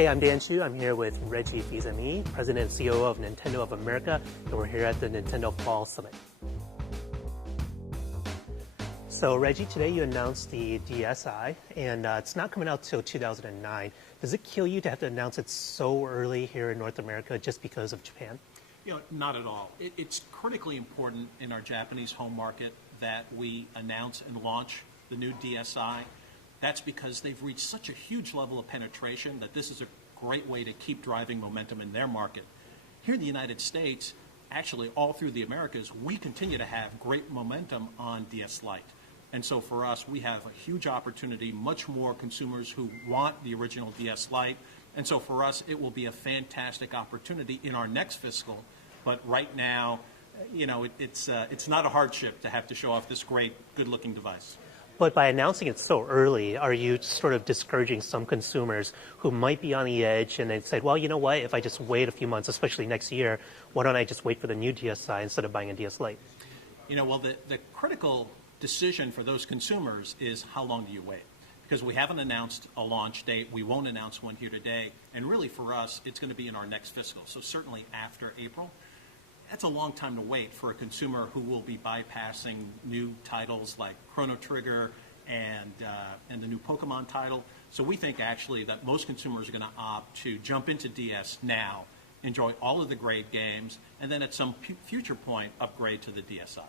Hey, I'm Dan Chu. I'm here with Reggie Fils-Aime, President and CEO of Nintendo of America, and we're here at the Nintendo Fall Summit. So, Reggie, today you announced the DSi, and it's not coming out till 2009. Does it kill you to have to announce it so early here in North America just because of Japan? Not at all. It's critically important in our Japanese home market that we announce and launch the new DSi. That's because they've reached such a huge level of penetration that this is a great way to keep driving momentum in their market. Here in the United States, actually all through the Americas, we continue to have great momentum on DS Lite. And so for us, we have a huge opportunity, much more consumers who want the original DS Lite. And so for us, it will be a fantastic opportunity in our next fiscal. But right now, it's not a hardship to have to show off this great, good-looking device. But by announcing it so early, are you sort of discouraging some consumers who might be on the edge and they say, well, you know what, if I just wait a few months, especially next year, why don't I just wait for the new DSi instead of buying a DS Lite? The critical decision for those consumers is how long do you wait? Because we haven't announced a launch date. We won't announce one here today. And really for us, it's going to be in our next fiscal. So certainly after April. That's a long time to wait for a consumer who will be bypassing new titles like Chrono Trigger and the new Pokemon title. So we think actually that most consumers are going to opt to jump into DS now, enjoy all of the great games, and then at some future point upgrade to the DSi.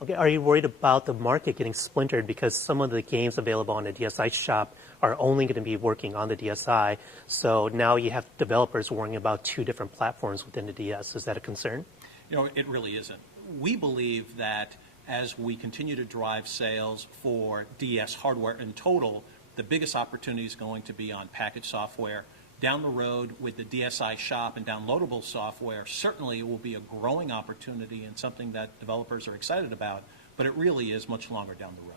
Okay, are you worried about the market getting splintered because some of the games available on the DSi shop are only going to be working on the DSi, so now you have developers worrying about two different platforms within the DS? Is that a concern? It really isn't. We believe that as we continue to drive sales for DS hardware in total, the biggest opportunity is going to be on packaged software. Down the road with the DSi shop and downloadable software, certainly it will be a growing opportunity and something that developers are excited about, but it really is much longer down the road.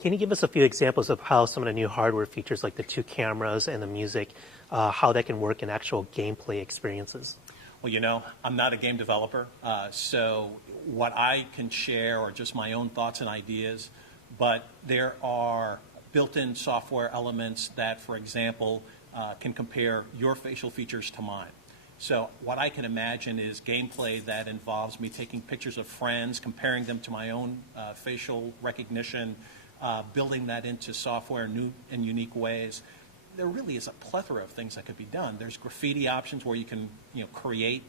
Can you give us a few examples of how some of the new hardware features like the two cameras and the music, how that can work in actual gameplay experiences? Well, I'm not a game developer, so what I can share are just my own thoughts and ideas, but there are built-in software elements that, for example, can compare your facial features to mine. So what I can imagine is gameplay that involves me taking pictures of friends, comparing them to my own facial recognition, building that into software in new and unique ways. There really is a plethora of things that could be done. There's graffiti options where you can create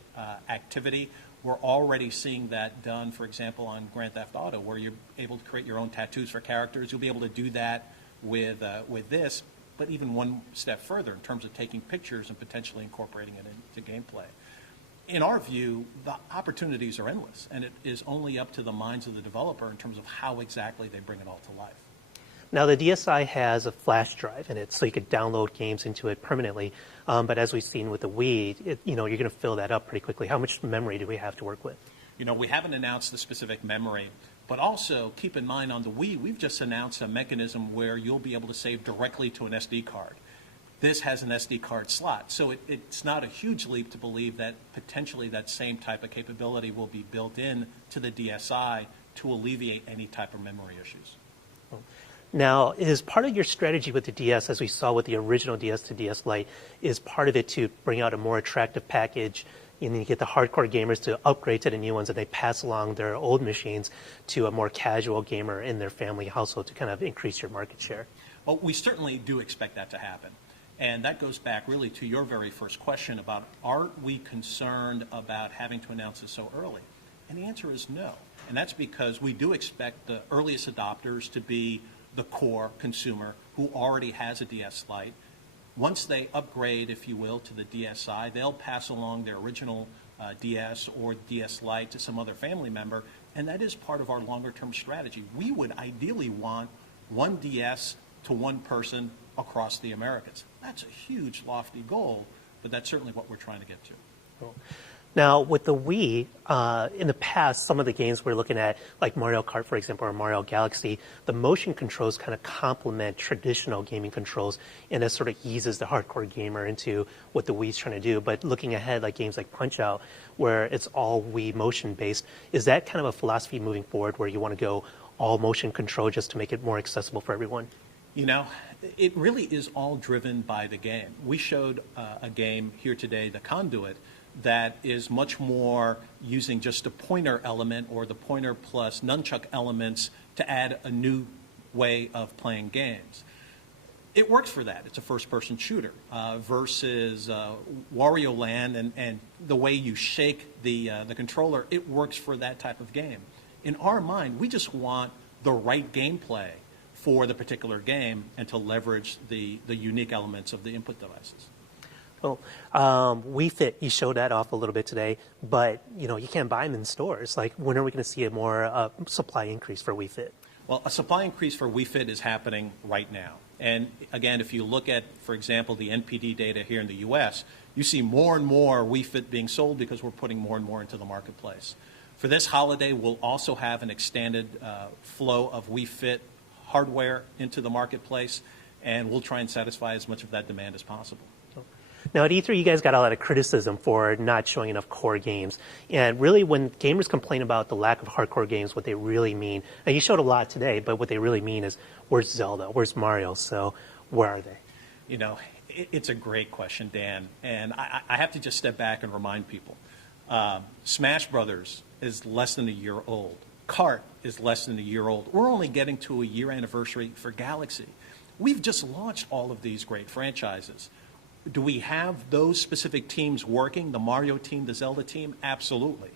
activity. We're already seeing that done, for example, on Grand Theft Auto, where you're able to create your own tattoos for characters. You'll be able to do that with this, but even one step further in terms of taking pictures and potentially incorporating it into gameplay. In our view, the opportunities are endless, and it is only up to the minds of the developer in terms of how exactly they bring it all to life. Now, the DSi has a flash drive in it, so you could download games into it permanently. But as we've seen with the Wii, you're going to fill that up pretty quickly. How much memory do we have to work with? We haven't announced the specific memory, but also keep in mind on the Wii, we've just announced a mechanism where you'll be able to save directly to an SD card. This has an SD card slot, so it's not a huge leap to believe that potentially that same type of capability will be built in to the DSi to alleviate any type of memory issues. Now, is part of your strategy with the DS, as we saw with the original DS to DS Lite, is part of it to bring out a more attractive package and then you get the hardcore gamers to upgrade to the new ones and they pass along their old machines to a more casual gamer in their family household to kind of increase your market share? Well, we certainly do expect that to happen. And that goes back really to your very first question about, are we concerned about having to announce it so early? And the answer is no. And that's because we do expect the earliest adopters to be the core consumer who already has a DS Lite. Once they upgrade, if you will, to the DSi, they'll pass along their original DS or DS Lite to some other family member, and that is part of our longer-term strategy. We would ideally want one DS to one person across the Americas. That's a huge, lofty goal, but that's certainly what we're trying to get to. Cool. Now, with the Wii, in the past, some of the games we're looking at, like Mario Kart, for example, or Mario Galaxy, the motion controls kind of complement traditional gaming controls, and that sort of eases the hardcore gamer into what the Wii's trying to do. But looking ahead, like games like Punch-Out, where it's all Wii motion-based, is that kind of a philosophy moving forward where you want to go all motion control just to make it more accessible for everyone? You know, it really is all driven by the game. We showed a game here today, the Conduit, that is much more using just a pointer element or the pointer plus nunchuck elements to add a new way of playing games. It works for that. It's a first-person shooter versus Wario Land and the way you shake the controller. It works for that type of game. In our mind, we just want the right gameplay for the particular game and to leverage the unique elements of the input devices. Well, Wii Fit, you showed that off a little bit today, but you can't buy them in stores. Like, when are we going to see a more supply increase for Wii Fit? Well, a supply increase for Wii Fit is happening right now. And again, if you look at, for example, the NPD data here in the U.S., you see more and more Wii Fit being sold because we're putting more and more into the marketplace. For this holiday, we'll also have an extended flow of Wii Fit hardware into the marketplace, and we'll try and satisfy as much of that demand as possible. Now, at E3, you guys got a lot of criticism for not showing enough core games. And really, when gamers complain about the lack of hardcore games, what they really mean, and you showed a lot today, but what they really mean is, where's Zelda? Where's Mario? So where are they? You know, it's a great question, Dan. And I have to just step back and remind people. Smash Brothers is less than a year old. Kart is less than a year old. We're only getting to a year anniversary for Galaxy. We've just launched all of these great franchises. Do we have those specific teams working, the Mario team, the Zelda team? Absolutely.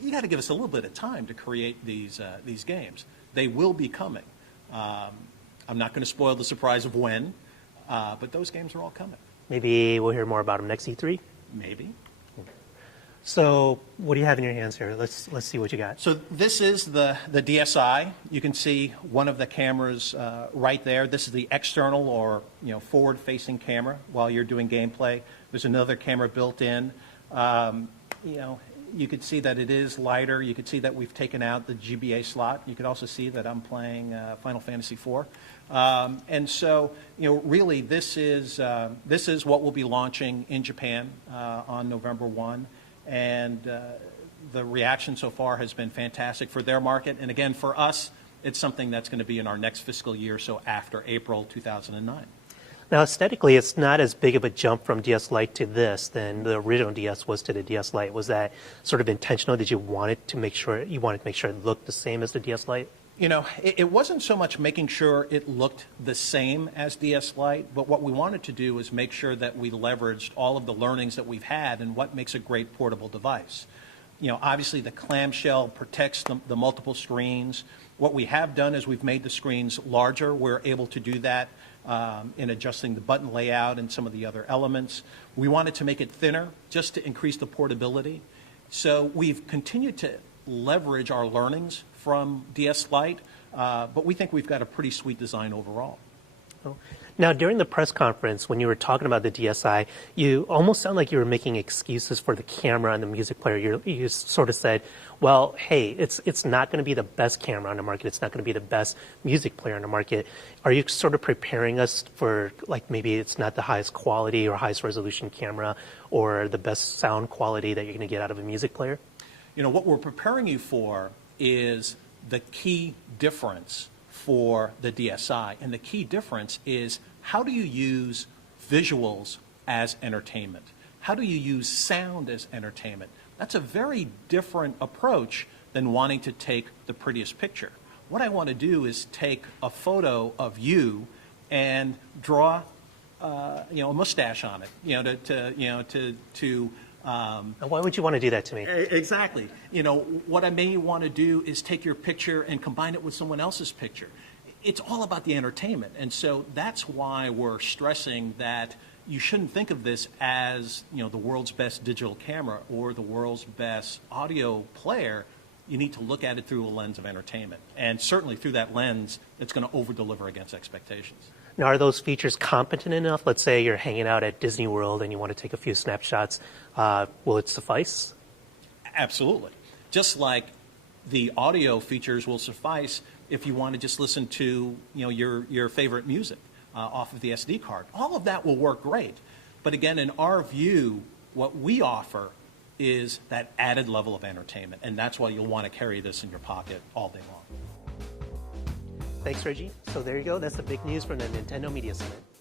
You got to give us a little bit of time to create these games. They will be coming. I'm not going to spoil the surprise of when, but those games are all coming. Maybe we'll hear more about them next E3? Maybe. So what do you have in your hands here? Let's see what you got. So this is the DSi. You can see one of the cameras right there. This is the external or forward-facing camera while you're doing gameplay. There's another camera built in. You could see that it is lighter. You could see that we've taken out the GBA slot. You could also see that I'm playing Final Fantasy IV. And so, really, this is what we'll be launching in Japan on November 1. And the reaction so far has been fantastic for their market. And again, for us, it's something that's going to be in our next fiscal year, so after April 2009. Now, aesthetically, it's not as big of a jump from DS Lite to this than the original DS was to the DS Lite. Was that sort of intentional? Did you want to make sure it looked the same as the DS Lite? It wasn't so much making sure it looked the same as DS Lite, but what we wanted to do was make sure that we leveraged all of the learnings that we've had and what makes a great portable device. Obviously the clamshell protects the multiple screens. What we have done is we've made the screens larger. We're able to do that in adjusting the button layout and some of the other elements. We wanted to make it thinner just to increase the portability. So we've continued to leverage our learnings from DS Lite, but we think we've got a pretty sweet design overall. Now, during the press conference, when you were talking about the DSi, you almost sound like you were making excuses for the camera and the music player. You sort of said, well, hey, it's not going to be the best camera on the market. It's not going to be the best music player on the market. Are you sort of preparing us for, like, maybe it's not the highest quality or highest resolution camera or the best sound quality that you're going to get out of a music player? What we're preparing you for is the key difference for the DSi. And the key difference is, how do you use visuals as entertainment? How do you use sound as entertainment? That's a very different approach than wanting to take the prettiest picture. What I want to do is take a photo of you and draw a mustache on it, why would you want to do that to me? Exactly. What I may want to do is take your picture and combine it with someone else's picture. It's all about the entertainment. And so that's why we're stressing that you shouldn't think of this as, the world's best digital camera or the world's best audio player. You need to look at it through a lens of entertainment. And certainly through that lens, it's going to over-deliver against expectations. Now, are those features competent enough? Let's say you're hanging out at Disney World and you want to take a few snapshots. Will it suffice? Absolutely. Just like the audio features will suffice if you want to just listen to your favorite music off of the SD card. All of that will work great. But again, in our view, what we offer is that added level of entertainment. And that's why you'll want to carry this in your pocket all day long. Thanks, Reggie. So there you go. That's the big news from the Nintendo Media Summit.